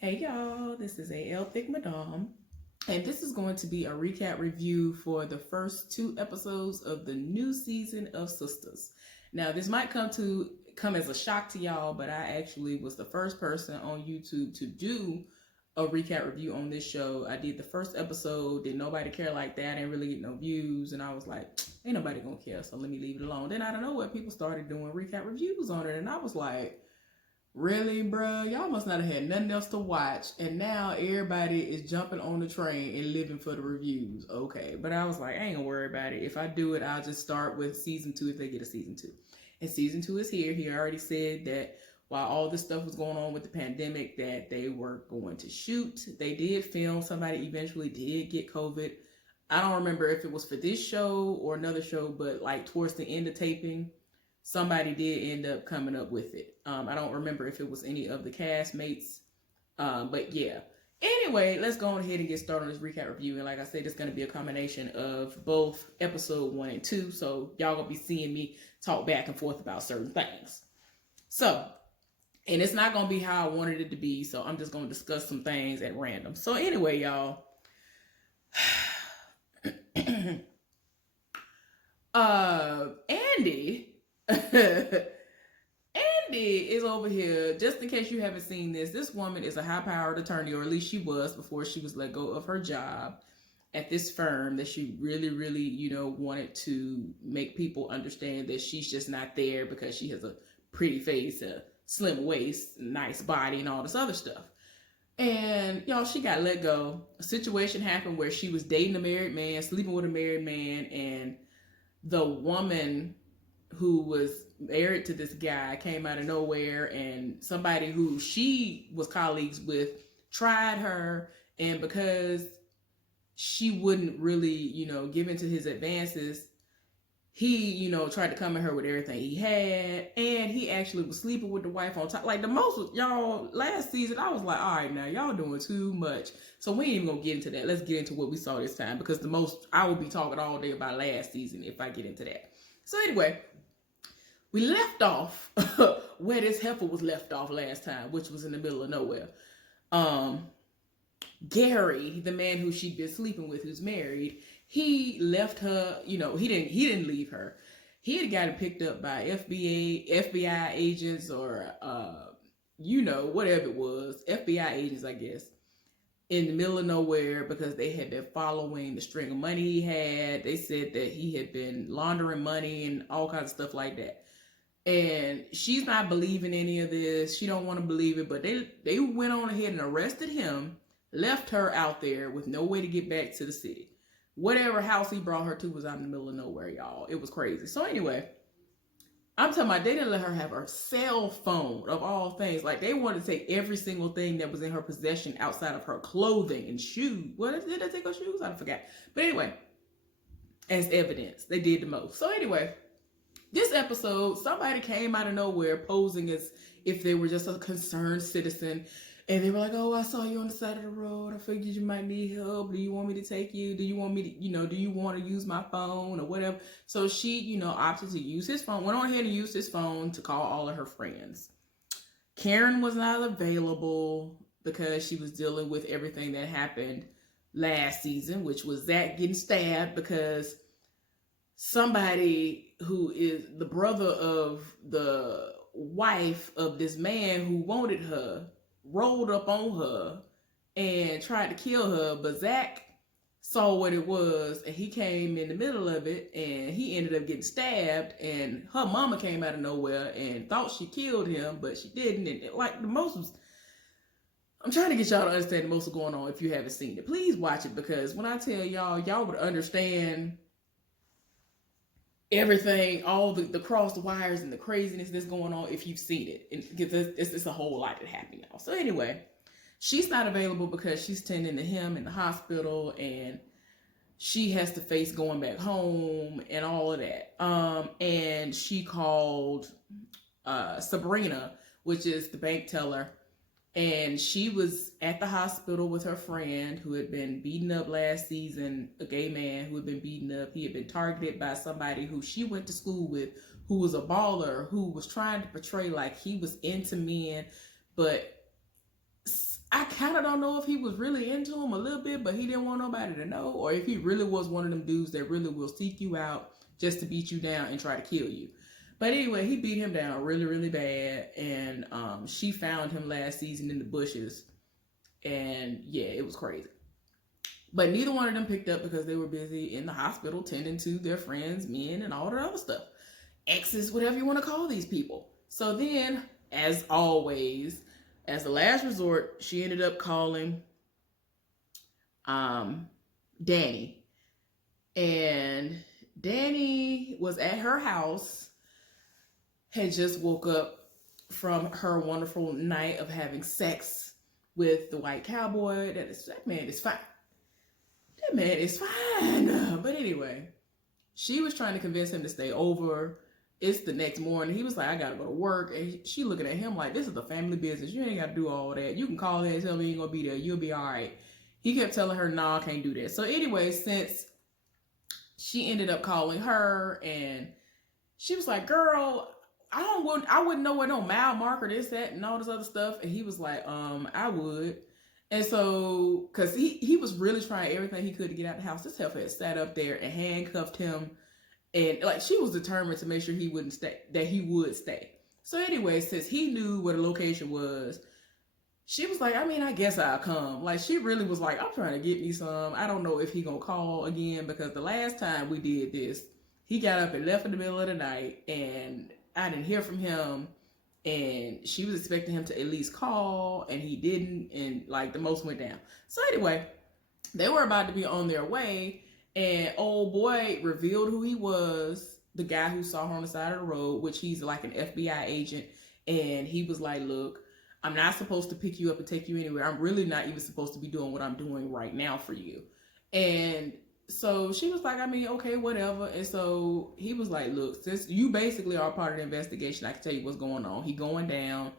Hey y'all, this is AL Thick Madame, and this is going to be a recap review for the first two episodes of the new season of Sistas. Now, this might come as a shock to y'all, but I actually was the first person on YouTube to do a recap review on this show. I did the first episode, did nobody care like that, I didn't really get no views, and I was like, ain't nobody gonna care, so let me leave it alone. Then I don't know what people started doing recap reviews on it, and I was like, really, bruh? Y'all must not have had nothing else to watch, and now everybody is jumping on the train and living for the reviews. Okay, but I was like, I ain't gonna worry about it. If I do it, I'll just start with season two if they get a season two. And season two is here. He already said that while all this stuff was going on with the pandemic, that they were going to shoot. They did film. Somebody eventually did get COVID. I don't remember if it was for this show or another show, but like towards the end of taping, somebody did end up coming up with it. I don't remember if it was any of the castmates, but yeah. Anyway, let's go on ahead and get started on this recap review. And like I said, it's going to be a combination of both episode 1 and 2. So y'all going to be seeing me talk back and forth about certain things. So, and it's not going to be how I wanted it to be. So I'm just going to discuss some things at random. So anyway, y'all. Andy Andy is over here. Just in case you haven't seen this woman is a high-powered attorney, or at least she was before she was let go of her job at this firm that she really, really, wanted to make people understand that she's just not there because she has a pretty face, a slim waist, nice body, and all this other stuff. And y'all, she got let go. A situation happened where she was dating a married man, sleeping with a married man, and the woman who was married to this guy came out of nowhere, and somebody who she was colleagues with tried her, and because she wouldn't really, give into his advances, he, tried to come at her with everything he had, and he actually was sleeping with the wife on top. Like the most, y'all, last season, I was like, all right, now y'all doing too much. So we ain't even gonna get into that. Let's get into what we saw this time, because the most, I will be talking all day about last season if I get into that. So anyway, we left off where this heifer was left off last time, which was in the middle of nowhere. Gary, the man who she'd been sleeping with, who's married, he left her. He didn't leave her. He had gotten picked up by FBI agents, or whatever it was, FBI agents, I guess, in the middle of nowhere, because they had been following the string of money he had. They said that he had been laundering money and all kinds of stuff like that. And she's not believing any of this. She don't want to believe it, but they went on ahead and arrested him, left her out there with no way to get back to the city. Whatever house he brought her to was out in the middle of nowhere, y'all. It was crazy. So anyway, I'm talking about they didn't let her have her cell phone, of all things. Like, they wanted to take every single thing that was in her possession outside of her clothing and shoes. What did they take her shoes? I forgot. But anyway, as evidence, they did the most. So anyway, this episode, somebody came out of nowhere posing as if they were just a concerned citizen. And they were like, oh, I saw you on the side of the road. I figured you might need help. Do you want me to take you? Do you want me to, do you want to use my phone or whatever? So she, opted to use his phone, went on ahead and used his phone to call all of her friends. Karen was not available because she was dealing with everything that happened last season, which was Zach getting stabbed because somebody who is the brother of the wife of this man who wanted her rolled up on her and tried to kill her, but Zach saw what it was, and he came in the middle of it, and he ended up getting stabbed, and her mama came out of nowhere and thought she killed him, but she didn't. And like, the most was, I'm trying to get y'all to understand the most of going on. If you haven't seen it, please watch it, because when I tell y'all would understand everything, all the cross the wires and the craziness that's going on if you've seen it. And it's a whole lot that happened, y'all. So anyway, she's not available because she's tending to him in the hospital, and she has to face going back home and all of that. And she called Sabrina, which is the bank teller, and she was at the hospital with her friend who had been beaten up last season, a gay man who had been beaten up. He had been targeted by somebody who she went to school with, who was a baller, who was trying to portray like he was into men. But I kind of don't know if he was really into him a little bit, but he didn't want nobody to know, or if he really was one of them dudes that really will seek you out just to beat you down and try to kill you. But anyway, he beat him down really, really bad, and she found him last season in the bushes, and yeah, it was crazy. But neither one of them picked up because they were busy in the hospital tending to their friends, men, and all that other stuff. Exes, whatever you want to call these people. So then, as always, as the last resort, she ended up calling Danny. And Danny was at her house, had just woke up from her wonderful night of having sex with the white cowboy. That man is fine. That man is fine. But anyway, she was trying to convince him to stay over. It's the next morning. He was like, I gotta go to work. And she looking at him like, this is a family business. You ain't gotta do all that. You can call in and tell me you ain't gonna be there. You'll be all right. He kept telling her, nah, I can't do that. So anyway, since she ended up calling her, and she was like, girl, I wouldn't know what no mile marker, this, that, and all this other stuff. And he was like, I would. And so, cause he was really trying everything he could to get out of the house. This heifer had sat up there and handcuffed him. And like, she was determined to make sure he wouldn't stay, that he would stay. So anyway, since he knew where the location was, she was like, I mean, I guess I'll come. Like, she really was like, I'm trying to get me some. I don't know if he gonna call again, because the last time we did this, he got up and left in the middle of the night, and I didn't hear from him. And she was expecting him to at least call, and he didn't. And like, the most went down. So anyway, they were about to be on their way. And old boy revealed who he was, the guy who saw her on the side of the road, which he's like an FBI agent. And he was like, look, I'm not supposed to pick you up and take you anywhere. I'm really not even supposed to be doing what I'm doing right now for you. And so she was like, I mean, okay, whatever. And so he was like, look, since you basically are part of the investigation, I can tell you what's going on. He going down.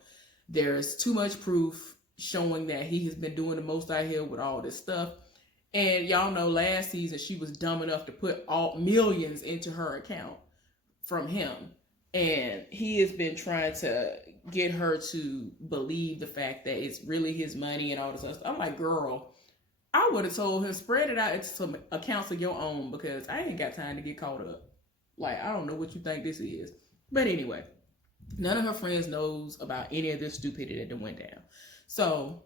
There's too much proof showing that he has been doing the most out here with all this stuff. And y'all know last season she was dumb enough to put all millions into her account from him. And he has been trying to get her to believe the fact that it's really his money and all this other stuff. I'm like, girl, I would have told him, spread it out into some accounts of your own, because I ain't got time to get caught up. Like, I don't know what you think this is. But anyway, none of her friends knows about any of this stupidity that went down. So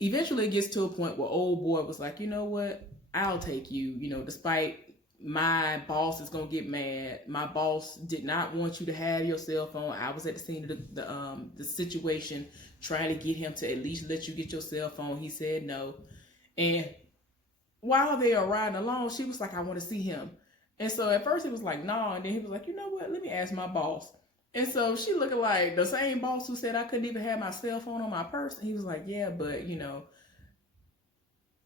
eventually it gets to a point where old boy was like, you know what? I'll take you, despite my boss is going to get mad. My boss did not want you to have your cell phone. I was at the scene of the situation trying to get him to at least let you get your cell phone. He said no. And while they are riding along, she was like, I want to see him. And so at first he was like, no. And then he was like, you know what? Let me ask my boss. And so she looking like the same boss who said I couldn't even have my cell phone on my purse. And he was like, yeah, but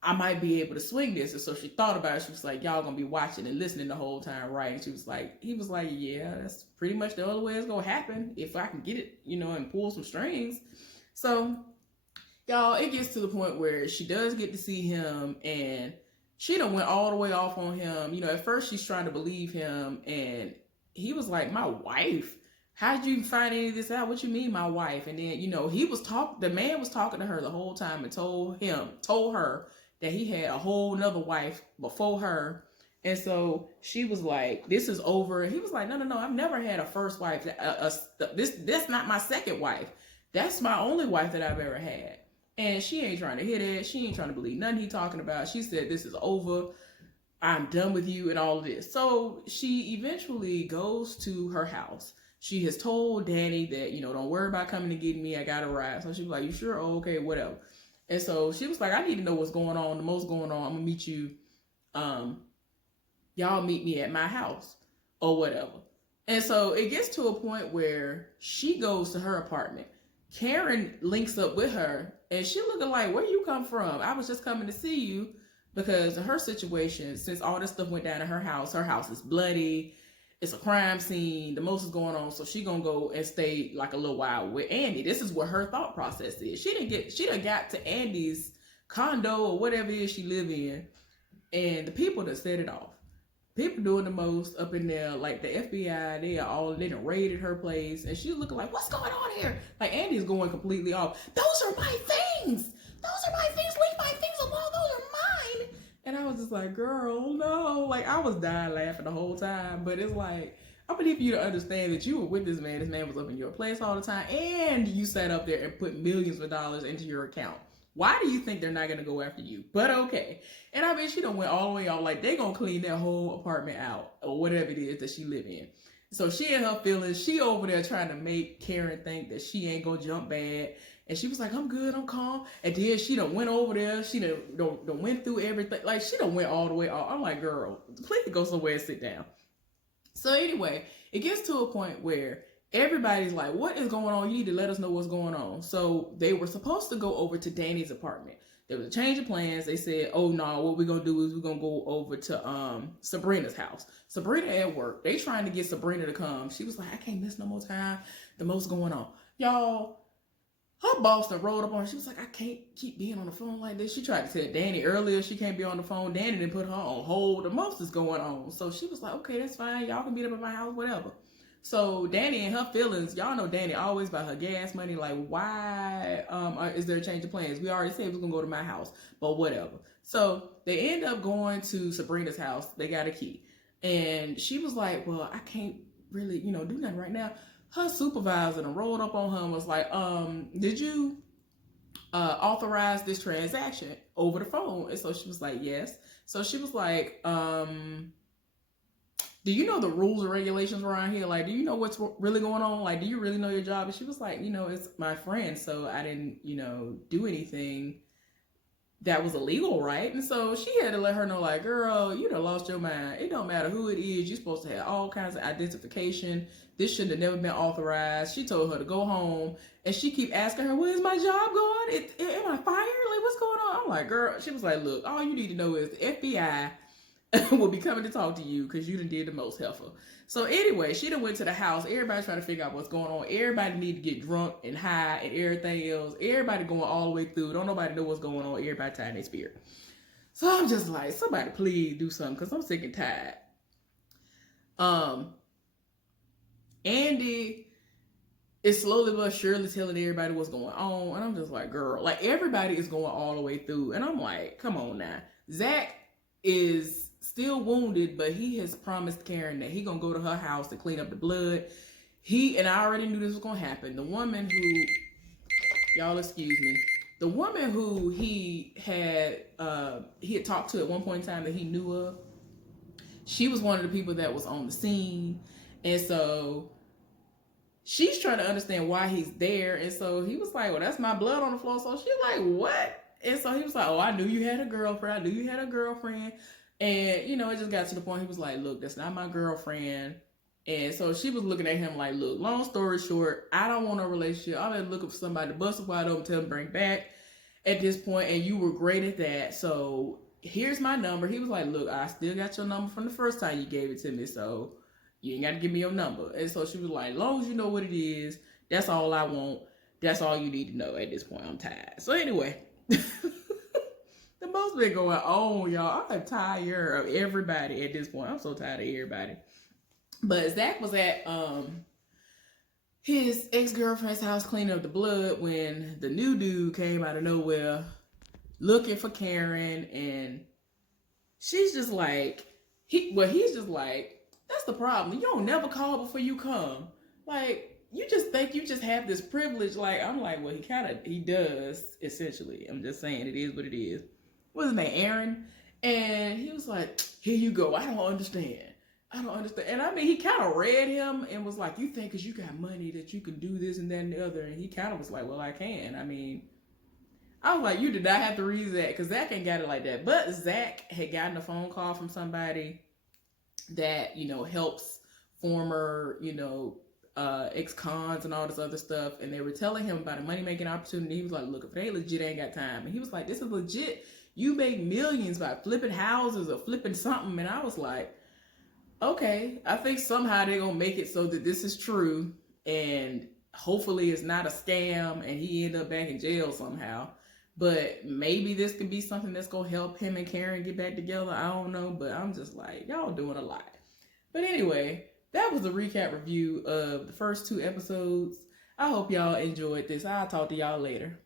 I might be able to swing this. And so she thought about it. She was like, y'all gonna be watching and listening the whole time, right? And he was like, yeah, that's pretty much the only way it's gonna happen if I can get it, and pull some strings. So y'all, it gets to the point where she does get to see him, and she done went all the way off on him. At first she's trying to believe him, and he was like, my wife? How did you find any of this out? What you mean, my wife? And then, the man was talking to her the whole time and told her that he had a whole nother wife before her. And so she was like, this is over. He was like, no, I've never had a first wife. That's not my second wife. That's my only wife that I've ever had. And she ain't trying to hear that. She ain't trying to believe nothing he talking about. She said, this is over. I'm done with you and all of this. So she eventually goes to her house. She has told Danny that, don't worry about coming to get me. I got a ride. So she was like, you sure? Oh, okay, whatever. And so she was like, I need to know what's going on. The most going on. I'm going to meet you. Y'all meet me at my house or whatever. And so it gets to a point where she goes to her apartment. Karen links up with her, and she looking like, where you come from? I was just coming to see you, because in her situation, since all this stuff went down in her house is bloody. It's a crime scene. The most is going on. So she gonna go and stay like a little while with Andy. This is what her thought process is. She done got to Andy's condo or whatever it is she live in, and the people that set it off. People doing the most up in there, like the FBI, they done raided her place, and she's looking like, what's going on here? Like, Andy's going completely off. Those are my things. Those are like, girl, no. Like, I was dying laughing the whole time. But it's like, I believe you to understand that you were with this man. This man was up in your place all the time. And you sat up there and put millions of dollars into your account. Why do you think they're not going to go after you? But okay. And I mean, she done went all the way out. Like, they going to clean that whole apartment out. Or whatever it is that she live in. So she and her feelings, she over there trying to make Karen think that she ain't going to jump bad. And she was like, I'm good, I'm calm. And then she done went over there. She done went through everything. Like, she done went all the way off. I'm like, girl, please go somewhere and sit down. So anyway, it gets to a point where everybody's like, what is going on? You need to let us know what's going on. So they were supposed to go over to Danny's apartment. There was a change of plans. They said, oh no, what we're going to do is we're going to go over to Sabrina's house. Sabrina at work. They trying to get Sabrina to come. She was like, I can't miss no more time. The most going on. Y'all, her boss done rolled up on her. She was like, I can't keep being on the phone like this. She tried to tell Danny earlier she can't be on the phone. Danny didn't put her on hold. The most is going on. So she was like, okay, that's fine. Y'all can meet up at my house, whatever. So Danny and her feelings, y'all know Danny always about her gas money. Like, why is there a change of plans? We already said we was going to go to my house, but whatever. So they end up going to Sabrina's house. They got a key. And she was like, well, I can't really, do nothing right now. Her supervisor done rolled up on her and was like, did you authorize this transaction over the phone? And so she was like, yes. So she was like, do you know the rules and regulations around here? Like, do you know what's really going on? Like, do you really know your job? And she was like, it's my friend, so I didn't, do anything that was illegal, right? And so she had to let her know, like, girl, you done lost your mind. It don't matter who it is. You're supposed to have all kinds of identification. This should have never been authorized. She told her to go home, and she keep asking her, where's my job going? Am I fired? Like, what's going on? I'm like, girl, she was like, look, all you need to know is the FBI will be coming to talk to you because you done did the most, heifer. So anyway, she done went to the house. Everybody's trying to figure out what's going on. Everybody need to get drunk and high and everything else. Everybody going all the way through. Don't nobody know what's going on. Everybody tying their spirit. So I'm just like, somebody please do something because I'm sick and tired. Andy is slowly but surely telling everybody what's going on. And I'm just like, girl, like everybody is going all the way through. And I'm like, come on now. Zach is still wounded, but he has promised Karen that he gonna go to her house to clean up the blood. And I already knew this was gonna happen. The woman who, y'all excuse me, the woman who he had talked to at one point in time that he knew of, she was one of the people that was on the scene. And so she's trying to understand why he's there. And so he was like, well, that's my blood on the floor. So she's like, what? And so he was like, oh, I knew you had a girlfriend. I knew you had a girlfriend. And, it just got to the point he was like, look, that's not my girlfriend. And so she was looking at him like, look, long story short, I don't want a relationship. I'm going to look for somebody to bust a wide open, tell him bring back at this point. And you were great at that. So here's my number. He was like, look, I still got your number from the first time you gave it to me. So you ain't got to give me your number. And so she was like, as long as you know what it is, that's all I want. That's all you need to know at this point. I'm tired. So anyway, the most been going on, y'all. I'm tired of everybody at this point. I'm so tired of everybody. But Zach was at his ex-girlfriend's house cleaning up the blood when the new dude came out of nowhere looking for Karen. And she's just like, he's just like, that's the problem. You don't never call before you come. Like, you just think you just have this privilege. Like, I'm like, well, he does, essentially. I'm just saying, it is what it is. What's his name? Aaron? And he was like, here you go. I don't understand. And I mean, he kind of read him and was like, you think because you got money that you can do this and that and the other. And he kind of was like, well, I can. I mean, I was like, you did not have to read Zach because Zach ain't got it like that. But Zach had gotten a phone call from somebody that, helps former, ex-cons and all this other stuff. And they were telling him about a money-making opportunity. He was like, look, if they legit, ain't got time. And he was like, this is legit. You make millions by flipping houses or flipping something. And I was like, okay, I think somehow they're going to make it so that this is true. And hopefully it's not a scam and he end up back in jail somehow. But maybe this could be something that's going to help him and Karen get back together. I don't know. But I'm just like, y'all doing a lot. But anyway, that was the recap review of the first 2 episodes. I hope y'all enjoyed this. I'll talk to y'all later.